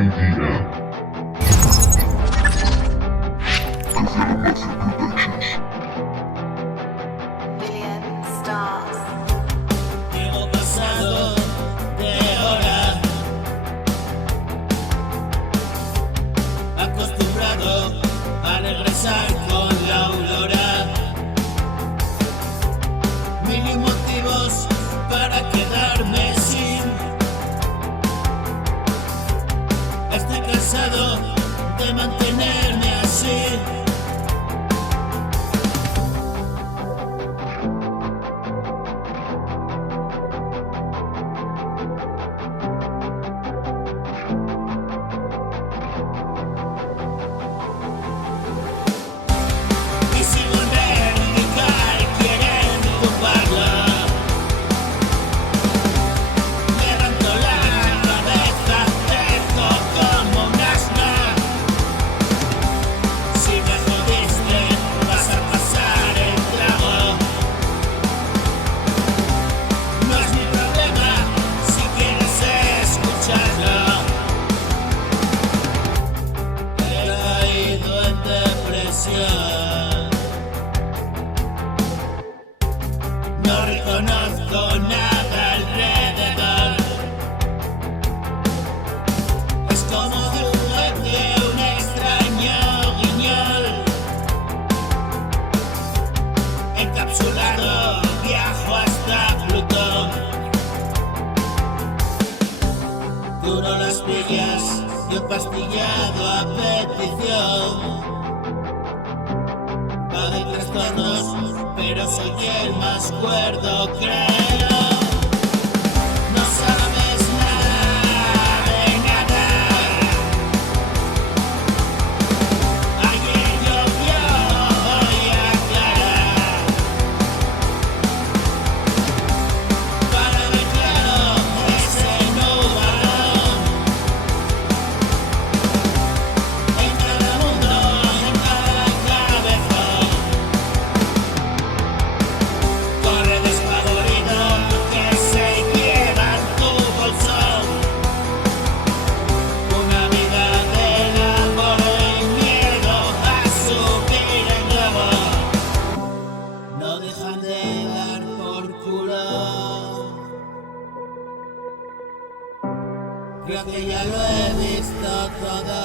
Argentina. Desde Almacén Productions. Million stars. Hemos pasado de hora, acostumbrado a regresar con la aurora. Mil motivos para quedarme sin. Estoy cansado de mantenerme así. Y sin volver a indicar, quieren ocuparla. Levanto la cabeza, dejo como un asna. Si me jodiste, vas a pasar el trago. No es mi problema si quieres escucharlo. He caído en depresión. No reconozco nada alrededor. Es como juguete, un extraño guiñol. Encapsulado, viajo hasta Plutón. Duro las pillas y un pastillado a petición. Va de trastornos, pero soy el más cuerdo, creo. No sabes nada de nada. Ayer llovió, hoy aclara. Para ver claro ese nubarrón. En cada mundo, en cada cabezón. Corre despavorido que se lleva tu bolsón. Una vida del amor y miedo a subir en globo. No dejan de dar por culo. Creo que ya lo he visto todo.